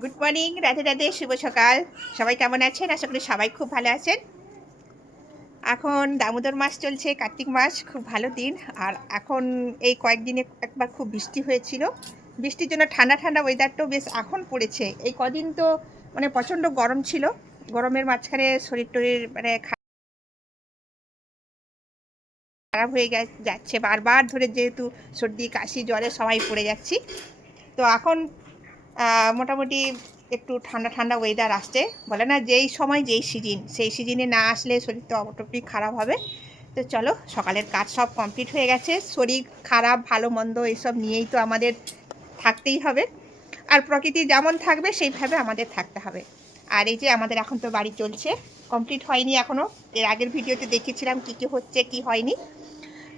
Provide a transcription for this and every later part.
Good morning Radhe Radhe, শুভ সকাল। সবাই কেমন আছেন? আশা করি সবাই খুব ভালো আছেন। এখন দামোদর মাস চলছে, কার্তিক মাস, খুব ভালো দিন। আর এখন এই কয়েকদিনে একবার খুব বৃষ্টি হয়েছিল। বৃষ্টির জন্য ঠান্ডা ঠান্ডা ওয়েদারটাও বেশ এখন পড়েছে। এই কদিন তো মানে প্রচণ্ড গরম ছিল। গরমের মাঝখানে শরীর টরীর মানে খারাপ হয়ে যাচ্ছে। বারবার ধরে যেহেতু সর্দি, কাশি, জ্বরে সবাই পড়ে যাচ্ছি। তো এখন মোটামুটি একটু ঠান্ডা ঠান্ডা ওয়েদার আসছে। বলে না, যেই সময় যেই সিজন সেই সিজনে না আসলে শরীর তো অটোমেটিক খারাপ হবে। তো চলো, সকালের কাজ সব কমপ্লিট হয়ে গেছে। শরীর খারাপ, ভালো, মন্দ এইসব নিয়েই তো আমাদের থাকতেই হবে। আর প্রকৃতি যেমন থাকবে, সেইভাবে আমাদের থাকতে হবে। আর এই যে আমাদের এখন তো বাড়ি চলছে কমপ্লিট হয়নি এখনও এর আগের ভিডিওতে দেখেছিলাম কী কী হচ্ছে, কি হয়নি।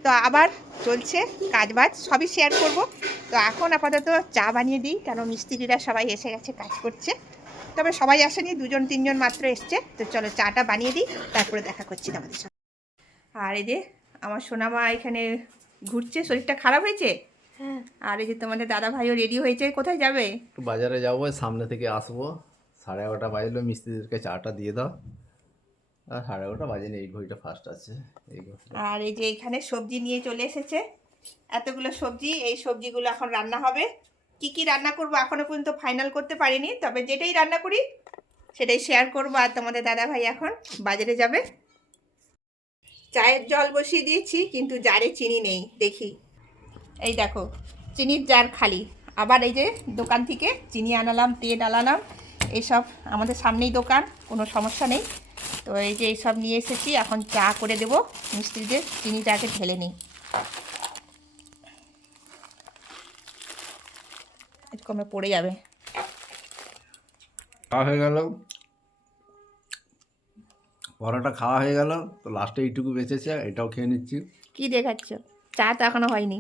তো আবার চলছে কাজবাজ সবই শেয়ার করব। তো এখন আপাতত চা বানিয়ে দিই কেন মিস্ত্রিরা সবাই এসে গেছে কাজ করছে। তবে সবাই আসেনি দুজন তিনজন মাত্র এসছে। তো চলো চাটা বানিয়ে দিই তারপরে দেখা করছি তোমাদের সাথে। আর এই যে আমার সোনামা এখানে ঘুরছে শরীরটা খারাপ হয়েছে? হ্যাঁ। আর এই যে তোমাদের দাদা ভাইও রেডি হয়েছে কোথায় যাবে? একটু বাজারে যাব সামনে থেকে আসব। সাড়ে এগারোটা বাজলো মিস্ত্রিদেরকে চাটা দিয়ে দাও। সাড়ে এগারোটা বাজেনি এই ঘড়িটা ফার্স্ট আছে। আর এই যে এখানে সবজি নিয়ে চলে এসেছে। এতগুলো সবজি, এই সবজিগুলো এখন রান্না হবে। কি কি রান্না করব এখনও পর্যন্ত ফাইনাল করতে পারিনি, তবে যেটাই রান্না করি, সেটাই শেয়ার করব আর তোমাদের দাদা ভাই এখন বাজারে যাবে। চায়ের জল বসিয়ে দিয়েছি, কিন্তু জারে চিনি নেই, দেখি। এই দেখো, চিনির জার খালি। আবার এই যে দোকান থেকে চিনি আনালাম, তেল আনালাম এইসব আমাদের সামনেই দোকান, কোনো সমস্যা নেই। তো এই যে এইসব নিয়ে এসেছি এখন চা করে দেব। মিস্ত্রিদের চিনিটাকে ঢেলে নিই। কমে পড়ে যাবে। খাওয়া হয়ে গেল। পরোটা খাওয়া হয়ে গেল। তো লাস্টে এইটুকু বেঁচেছে এটাও খেয়ে নিচ্ছি। কি দেখাচ্ছ? চা তো এখনও হয়নি।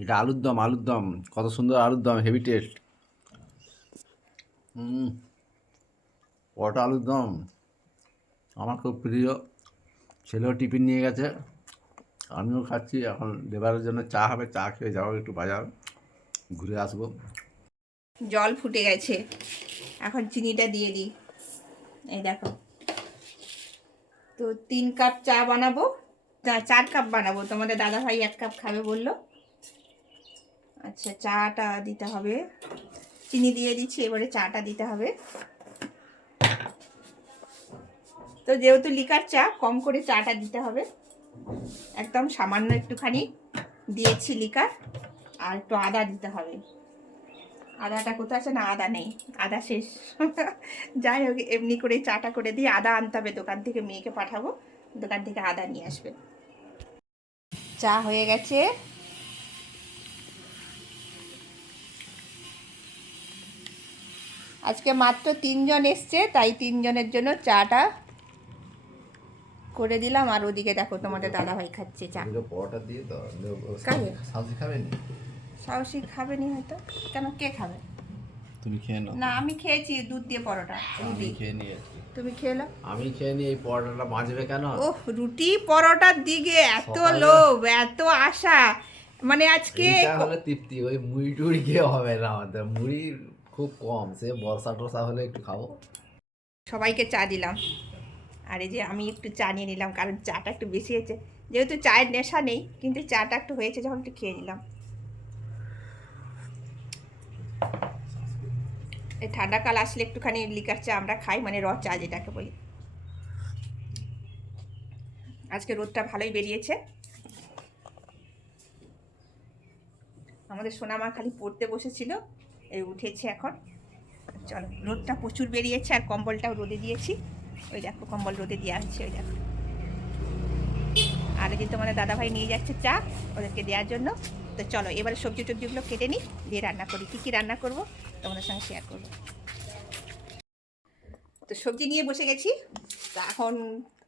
এটা আলুর দম আলুর দম। কত সুন্দর আলুর দম হেভি টেস্ট হুম। পরোটা আলুর দম। আমার খুব প্রিয় ছেলেও টিফিন নিয়ে গেছে। আমিও খাচ্ছি, এখন লেবারের জন্য চা হবে, চা খেয়ে যাব, একটু বাজার ঘুরে আসব। জল ফুটে গেছে। এখন চিনিটা দিয়ে দিই। এই দেখো। তো তিন কাপ চা বানাবো চার কাপ বানাবো। তোমাদের দাদা ভাই এক কাপ খাবে বলল। আচ্ছা চাটা দিতে হবে। চিনি দিয়ে দিচ্ছি, এবারে চাটা দিতে হবে। তো যেহেতু লিকার চা, কম করে চাটা দিতে হবে। একদম সামান্য একটুখানি দিয়েছি লিকার, আর একটু আদা দিতে হবে। আদাটা কোথায় আছে না, আদা নেই, আদা শেষ। যাই হোক, এমনি করে চাটা করে দিয়ে আদা আনতে হবে, দোকান থেকে মেয়েকে পাঠাবো, দোকান থেকে আদা নিয়ে আসবে। চা হয়ে গেছে। আজকে মাত্র তিনজন এসছে, তাই তিনজনের জন্য চাটা করে দিলাম আর ওদিকে দেখো তোমাদের দাদা ভাই খাচ্ছে চা। পরোটা দিয়ে তো কাকে? সাজি খাবে নি সাহসী খাবে নি হয়তো। কেন কে খাবে? তুমি খেয়ে নাও। না আমি খেয়েছি দুধ দিয়ে পরোটা আমি রুটি খেয়ে নিয়েছি। তুমি খেলো আমি খেয়ে নিই এই পরোটাটা বাঁচবে কেন? ওহ রুটি পরোটার দিকে এত লোভ এত আশা। মানে আজকে এইটা হলে তৃপ্তি ওই মুড়ি টুড়ি খেয়ে হবে না আমাদের। মুড়ি খুব কম সে বর্ষা টর্ষা হলে একটু খাব। সবাইকে চা দিলাম। আর এই যে আমি একটু চা নিয়ে নিলাম, কারণ চাটা একটু বেশি হয়েছে। যেহেতু চায়ের নেশা নেই, কিন্তু চাটা একটু হয়েছে যখন একটু খেয়ে নিলাম। এই ঠান্ডাকাল আসলে একটুখানি লিকার চা আমরা খাই মানে র চা যেটাকে বলি। আজকে রোদটা ভালোই বেরিয়েছে। আমাদের সোনামা খালি পড়তে বসেছিল এই উঠেছে এখন। চলো, রোদটা প্রচুর বেরিয়েছে আর কম্বলটাও রোদে দিয়েছি। ওই দেখো কম্বল রোদে দেওয়া হচ্ছে ওই দেখো। আর কিন্তু আমাদের দাদাভাই নিয়ে যাচ্ছে চা ওদেরকে দেওয়ার জন্য। তো চলো, এবারে সবজি টবজিগুলো কেটে নিই, দিয়ে রান্না করি। কী কী রান্না করব তোমাদের সঙ্গে শেয়ার করব। তো সবজি নিয়ে বসে গেছি। তো এখন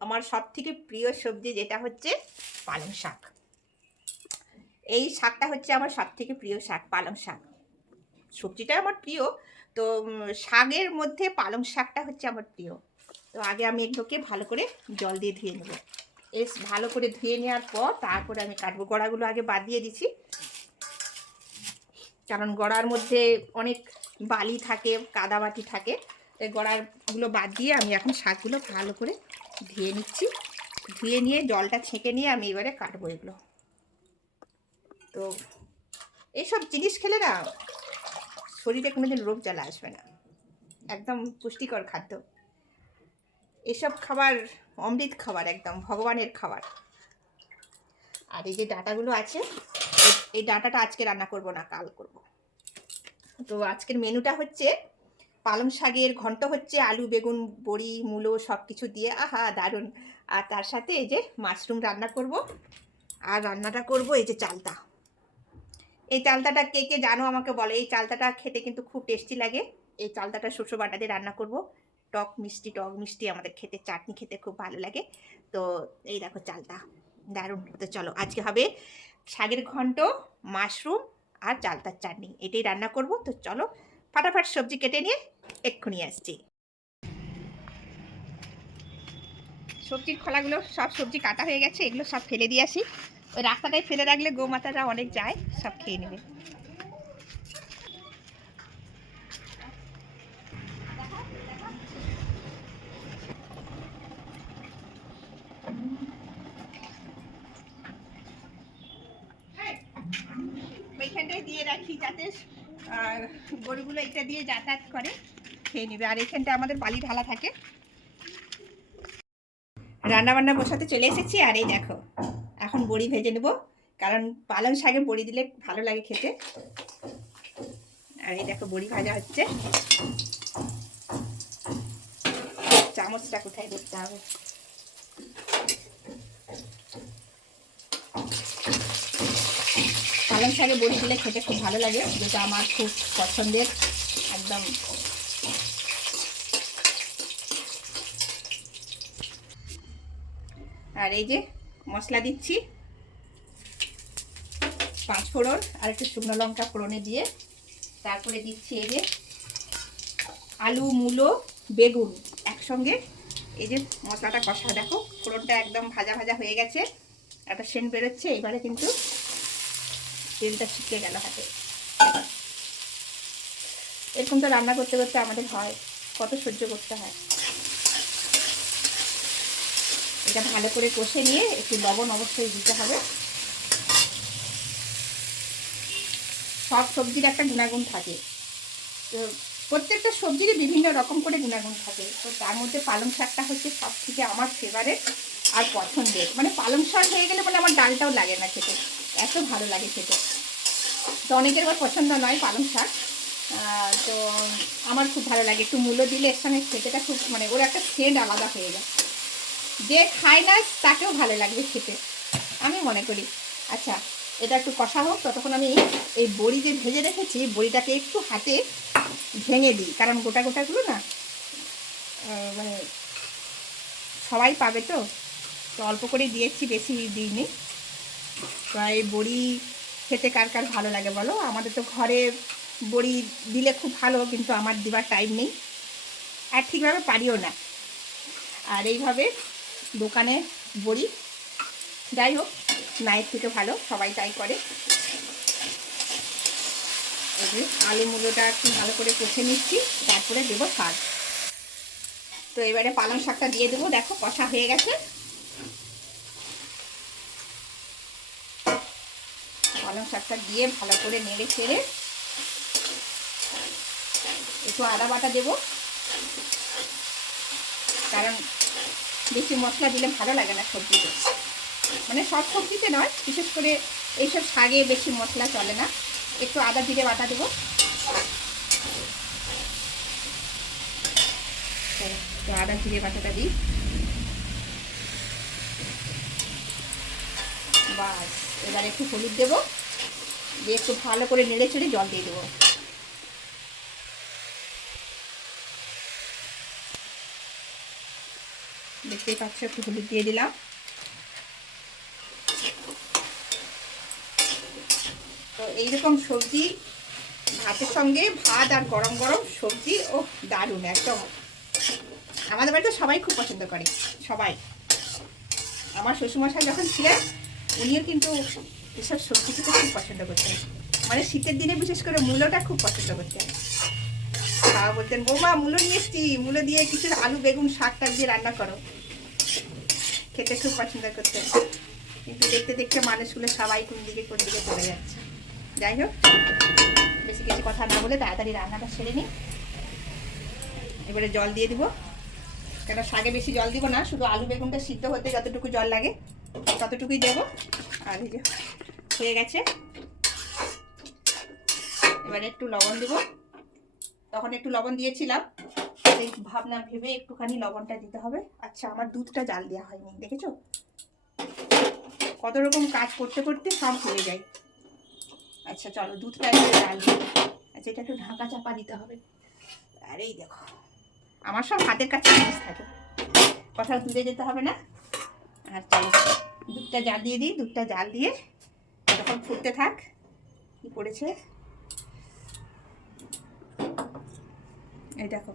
আমার সব থেকে প্রিয় সবজি যেটা হচ্ছে পালং শাক। এই শাকটা হচ্ছে আমার সব থেকে প্রিয় শাক, পালং শাক। সবজিটা আমার প্রিয়, তো শাকের মধ্যে পালং শাকটা হচ্ছে আমার প্রিয়। তো আগে আমি এগুলোকে ভালো করে জল দিয়ে ধুয়ে নেব। এস ভালো করে ধুয়ে নেওয়ার পর তারপরে আমি কাটবো। গড়াগুলো আগে বাদ দিয়ে দিচ্ছি কারণ গড়ার মধ্যে অনেক বালি থাকে কাদাবাটি থাকে। এই গড়ারগুলো বাদ দিয়ে আমি এখন শাকগুলো ভালো করে ধুয়ে নিচ্ছি। ধুয়ে নিয়ে জলটা ছেঁকে নিয়ে আমি এবারে কাটবো এগুলো। তো এইসব জিনিস খেলে না শরীরে কোনোদিন রোগ জ্বালা আসবে না। একদম পুষ্টিকর খাদ্য। এসব খাবার, অমৃত খাবার একদম, ভগবানের খাবার। আর এই যে ডাটাগুলো আছে, এই- ডাটাটা আজকে রান্না করব না, কাল করব। তো আজকের মেনুটা হচ্ছে, পালং শাকের ঘন্ট হচ্ছে, আলু, বেগুন, বড়ি, মূলো সব কিছু দিয়ে, আহা, দারুণ। আর তার সাথে এই যে মাশরুম রান্না করব, আর রান্নাটা করব এই যে চালতা। এই চালতাটা কে কে জানো আমাকে বলে, এই চালতাটা খেতে কিন্তু খুব টেস্টি লাগে। এই চালতাটা শস্য বাটা দিয়ে রান্না করব। টক মিষ্টি টক মিষ্টি আমাদের খেতে, চাটনি খেতে খুব ভালো লাগে। তো এই দেখো চালতা দারুণ। তো চলো, আজকে হবে শাকের ঘন্ট, মাশরুম আর চালতার চাটনি। এটাই রান্না করব। তো চলো, ফাটাফাট সবজি কেটে নিয়ে এক্ষুনি আসছি। সবজির খোলাগুলো সব সবজি কাটা হয়ে গেছে, এগুলো সব ফেলে দিয়ে আসি। ওই রাস্তাটায় ফেলে রাখলে গোমাতারা অনেক যায়, সব খেয়ে নেবে। ওইখানটায় দিয়ে রাখি যাতে গরুগুলো এটা দিয়ে যাতায়াত করে, খেয়ে নেবে। আর এখানটা আমাদের বালি ঢালা থাকে। রান্না বান্না বসাতে চলে এসেছি, আর এই দেখো, এখন বড়ি ভেজে নেব। কারণ পালং শাকে বড়ি দিলে ভালো লাগে খেতে। আর এই দেখো, বড়ি ভাজা হচ্ছে। চামচটা কোথায় দেখতে হবে? পালং শাকে বড়ি দিলে খেতে খুব ভালো লাগে, যেটা আমার খুব পছন্দের, একদম। আর এই যে মশলা দিচ্ছি, পাঁচ ফোড়ন আর একটু শুকনো লঙ্কা ফোড়নে দিয়ে, তারপরে দিচ্ছি এই যে আলু, মূলো, বেগুন একসঙ্গে। এই যে মশলাটা কষা, দেখো ফোড়নটা একদম ভাজা ভাজা হয়ে গেছে, একটা সেন্ট বেরোচ্ছে, এবারে কিন্তু তেলটা ছিটকে গেল হাতে। এরকম তো রান্না করতে করতে আমাদের হয়, কত সহ্য করতে হয়। এটা ভালো করে কষে নিয়ে একটু লবণ অবশ্যই দিতে হবে। সব সবজির একটা গুণাগুণ থাকে। তো প্রত্যেকটা সবজিরই বিভিন্ন রকম করে গুণাগুণ থাকে। তো তার মধ্যে পালং শাকটা হচ্ছে সব থেকে আমার ফেভারেট আর পছন্দের। মানে পালং শাক হয়ে গেলে মানে আমার ডালটাও লাগে না খেতে। এত ভালো লাগে খেতে। তো অনেকের আবার পছন্দ নয় পালং শাক। তো আমার খুব ভালো লাগে। একটু মূল্য দিলে এর সঙ্গে খেতেটা খুব মানে ওর একটা সেন্ট আলাদা হয়ে যায়। যে খায় না, তাকেও ভালো লাগবে খেতে। আমি মনে করি। আচ্ছা এটা একটু কষা হোক। ততক্ষণ আমি এই বড়ি যে ভেজে রেখেছি, বড়িটাকে একটু হাতে ভেঙে দিই। কারণ গোটা গোটাগুলো না মানে সবাই পাবে তো? তো অল্প করে দিয়েছি, বেশি দিইনি। এই বড়ি খেতে কার কার ভালো লাগে বলো? আমাদের তো ঘরে বড়ি দিলে খুব ভালো, কিন্তু আমার দেবার টাইম নেই। আর ঠিকভাবে পারিও না। আর এইভাবে দোকানে বড়ি, যাই হোক, নাইট থেকে ভালো, সবাই তাই করে। আলু মুলোটা একটু ভালো করে কষে নিচ্ছি, তারপরে দেবো শাক। তো এবারে পালং শাকটা দিয়ে দেবো। দেখো কষা হয়ে গেছে। পালং শাকটা দিয়ে ভালো করে নেড়ে ছেড়ে একটু আদা বাটা দেবো। কারণ বেশি মশলা দিলে ভালো লাগে না সবজিতে। মানে সব সবজিতে নয়, বিশেষ করে এইসব শাকে বেশি মশলা চলে না। একটু আদা জিরে বাটা দেবো। তো আদা জিরে বাটাটা দিই। বাস, এবার একটু হলুদ দেবো। দিয়ে একটু ভালো করে নেড়ে চেড়ে জল দিয়ে দেবো। দেখতেই পাচ্ছ, একটু হলুদ দিয়ে দিলাম। তো এইরকম সবজি, ভাতের সঙ্গে ভাত আর গরম গরম সবজি, ও দারুণ, একদম। আমাদের বাড়িতে সবাই খুব পছন্দ করে, সবাই। আমার শ্বশুরমশাই যখন ছিলেন, উনিও কিন্তু এসব সবজি খেতে খুব পছন্দ করতেন মানে শীতের দিনে বিশেষ করে মূলোটা খুব পছন্দ করতেন বাবা বলতেন, বৌমা, মূলো নিয়ে এসছি। মূলো দিয়ে কিছু আলু, বেগুন, শাক টাক দিয়ে রান্না করো। খেতে খুব পছন্দ করতেন কিন্তু দেখতে দেখতে মানুষগুলো সবাই কোন দিকে কোন দিকে চলে যাচ্ছে। যাই হোক, বেশি কিছু কথা না বলে তাড়াতাড়ি রান্নাটা সেরে নিই। এবারে জল দিয়ে দিব। কেন, শাকে বেশি জল দিব না, শুধু আলু, বেগুনটা সিদ্ধ হতে যতটুকু জল লাগে। ততটুকুই দেবো। আর এই যে হয়ে গেছে। এবারে একটু লবণ দেবো। তখন একটু লবণ দিয়েছিলাম। এই ভাবনা ভেবে একটুখানি লবণটা দিতে হবে। আচ্ছা আমার দুধটা জাল দেওয়া হয়নি, দেখেছ? কত রকম কাজ করতে করতে সব হয়ে যায়। আচ্ছা চলো দুধটা একটু জাল দিই। আচ্ছা এটা একটু ঢাকা চাপা দিতে হবে। আর এই দেখো, আমার সব হাতের কাছে জিনিস থাকে। কোথাও দূরে যেতে হবে না। আর চলো দুধটা জাল দিয়ে দিই দুধটা জাল দিয়ে তখন ফুটতে থাক কি পড়েছে? এই দেখো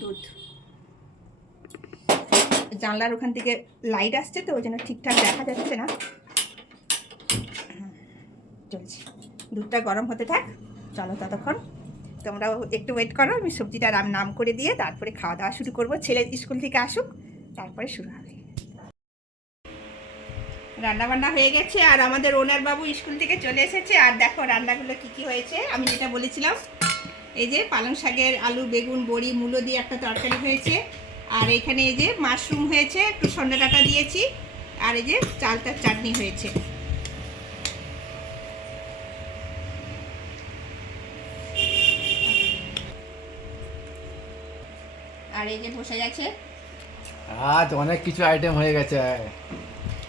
দুধ। জানলার ওখান থেকে লাইট আসছে তো ওই জন্য ঠিকঠাক দেখা যাচ্ছে না। হুম, চলছে। দুধটা গরম হতে থাক। চলো ততক্ষণ। তোমরাও একটু ওয়েট করো আমি সবজিটা নাম করে দিয়ে তারপরে খাওয়া দাওয়া শুরু করব। ছেলে স্কুল থেকে আসুক তারপরে শুরু হবে। রান্না বান্না হয়ে গেছে আর আমাদের ওনার বাবু স্কুল থেকে চলে এসেছে। আর দেখো রান্নাগুলো কি কি হয়েছে, আমি যেটা বলেছিলাম। এই যে পালং শাকের আলু, বেগুন, বড়ি, মূলো দিয়ে একটা তরকারি হয়েছে। আর এখানে এই যে মাশরুম হয়েছে, একটু সন্ধ্যে ডাটা দিয়েছি। আর এই যে চালটার চাটনি হয়েছে। আর এই যে বসে গেছে। আজ অনেক কিছু আইটেম হয়ে গেছে।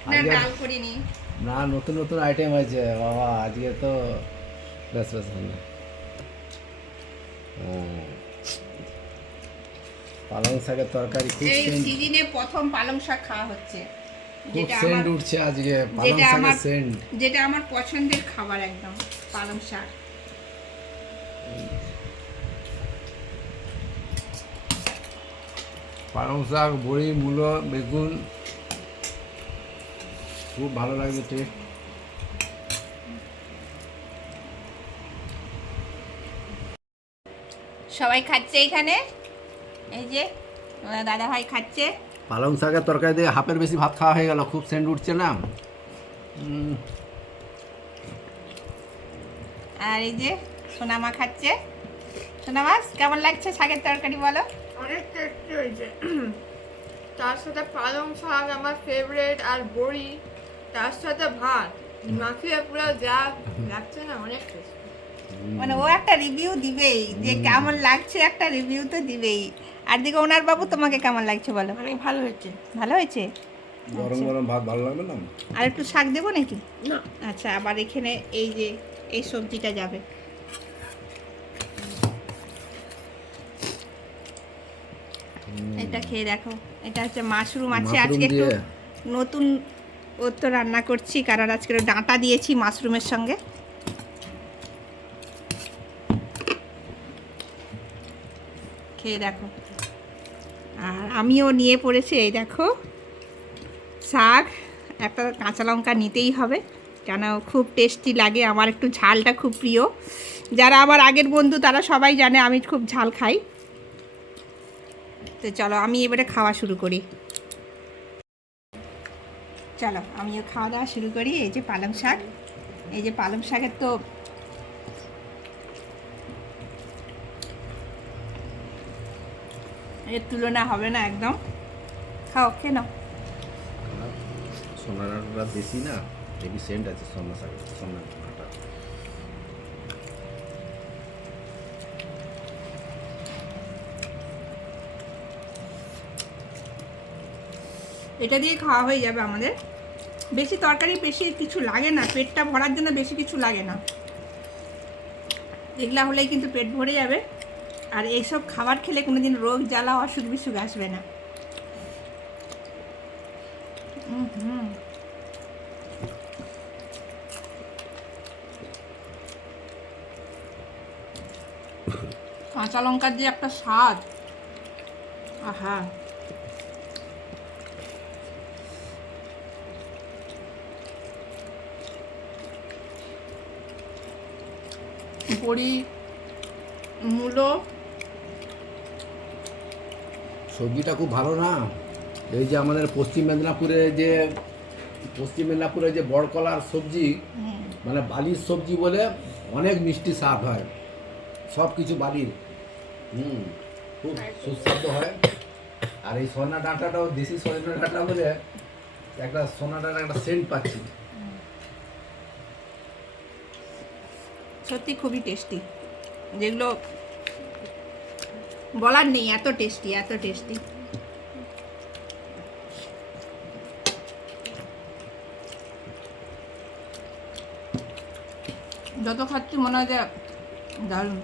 না ডাল করিনি। না নতুন নতুন আইটেম হয়েছে বাবা আজকে তো বেশ বেশ ভালো পালং শাকের তরকারি খুব এই সিজনে প্রথম পালং শাক খাওয়া হচ্ছে। খুব সেন্ট উঠছে আজকে পালং শাকের সেন্ট যেটা আমার পছন্দের খাবার একদম পালং শাক। পালং শাক বড়ি মূলো বেগুন খুব ভালো লাগবে টেস্ট। সবাই খাচ্ছে এখানে? এই যে দাদা ভাই খাচ্ছে। পালং শাকের তরকারি দিয়ে হাফের বেশি ভাত খাওয়া হয়ে গেল খুব সেন্ট উঠছে না। আর এই যে সোনামা খাচ্ছে। সোনামাস কেমন লাগছে শাকের তরকারি বলো? অনেক টেস্টি হয়েছে। তার সাথে পালং শাক আমার ফেভারিট আর বড়ি। তার সাথে ভাত। মাখিয়ে পুরো যা লাগছে না অনেক মানে ও একটা রিভিউ দিবেই যে কেমন লাগছে একটা রিভিউ তো দিবেই। আর দিকে ওনার বাবু তোমাকে কেমন লাগছে বলো? অনেক ভালো হয়েছে। ভালো হয়েছে? গরম গরম ভাত ভালো লাগবে না? আর একটু শাক দেবো নাকি? না। আচ্ছা আবার এখানে এই যে এই সবজিটা যাবে। এটা খেয়ে দেখো। এটা হচ্ছে মাশরুম আছে। আজকে একটু নতুন ও তো রান্না করছি কারণ আজকে ডাঁটা দিয়েছি মাশরুমের সঙ্গে। খেয়ে দেখো। আর আমিও নিয়ে পড়েছি, এই দেখো। শাক, একটা কাঁচা লঙ্কা নিতেই হবে, কেন খুব টেস্টি লাগে, আমার একটু ঝালটা খুব প্রিয়। যারা আমার আগের বন্ধু, তারা সবাই জানে আমি খুব ঝাল খাই। তো চলো, আমি এবারে খাওয়া শুরু করি। চলো, আমিও খাওয়া দাওয়া শুরু করি। এই যে পালং শাক। এই যে পালং শাকের তো এর তুলনা হবে না একদম। খাও, খেয়ে নাও। সোনার বেশি না হেভি সেন্ট আছে সোনা শাক সোনার। এটা দিয়ে খাওয়া হয়ে যাবে আমাদের। বেশি তরকারি, বেশি কিছু লাগে না। পেটটা ভরার জন্য বেশি কিছু লাগে না। এগুলা হলেই কিন্তু পেট ভরে যাবে। আর এইসব খাবার খেলে কোনো দিন রোগ, জ্বালা, অসুখ বিসুখ আসবে না। কাঁচা লঙ্কার যে একটা স্বাদ। আহা। বড়ি মূলো সবজিটা খুব ভালো না? এই যে আমাদের পশ্চিম মেদিনীপুরে যে পশ্চিম মেদিনীপুরে যে বড়কলার সবজি মানে বালির সবজি বলে অনেক মিষ্টি স্বাদ হয়। সব কিছু বালির। হুম খুব সুস্বাদু হয়। আর এই সোনা ডাঁটাটাও দেশি সোনা ডাঁটা বলে একটা সোনা ডাঁটা একটা সেন্ট পাচ্ছি। সত্যি খুবই টেস্টি যেগুলো বলার নেই, এত টেস্টি এত টেস্টি যত খাচ্ছি মনে হয় যে দারুণ।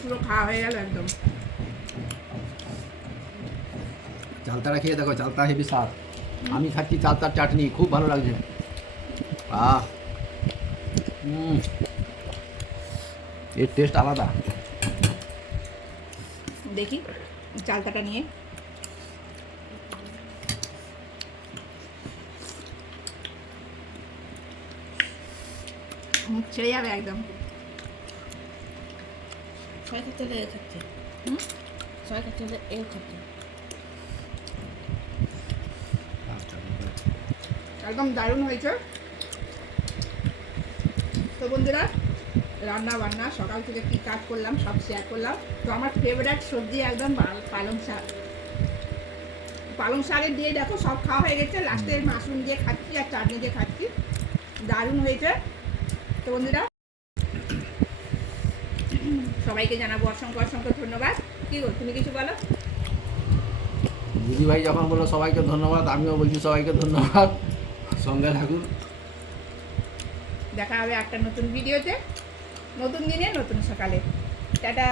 পুরো খাওয়া হয়ে গেল একদম। চালতাটা খেয়ে দেখো চালতা হেবি স্বাদ। আমি খাচ্ছি চালতার চাটনি খুব ভালো লাগছে। আহ হুম এর টেস্ট আলাদা। দেখি চালতাটা নিয়ে। মুখ ছেড়ে যাবে একদম। ছয় খাচ্ছে এ খাচ্ছে। হুম? ছয় খাচ্ছে এ খাচ্ছে। একদম দারুণ হয়েছে। তো বন্ধুরা, রান্না বান্না, সকাল থেকে কী কাজ করলাম, সব শেয়ার করলাম। তো আমার ফেভারিট সবজি একদম পালং শাক। পালং শাকের দিয়ে দেখো, সব খাওয়া হয়ে গেছে। লাস্টে মাশরুম দিয়ে খাচ্ছি আর চাটনি দিয়ে খাচ্ছি। দারুণ হয়েছে। তো বন্ধুরা, সবাইকে জানাব অসংখ্য অসংখ্য ধন্যবাদ। কি গো, তুমি কিছু বলো? দিদি ভাই যখন বলল সবাইকে ধন্যবাদ, আমিও বলছি সবাইকে ধন্যবাদ। সঙ্গে থাকুন দেখা হবে একটা নতুন ভিডিওতে। নতুন দিনে নতুন সকালে। টাটা।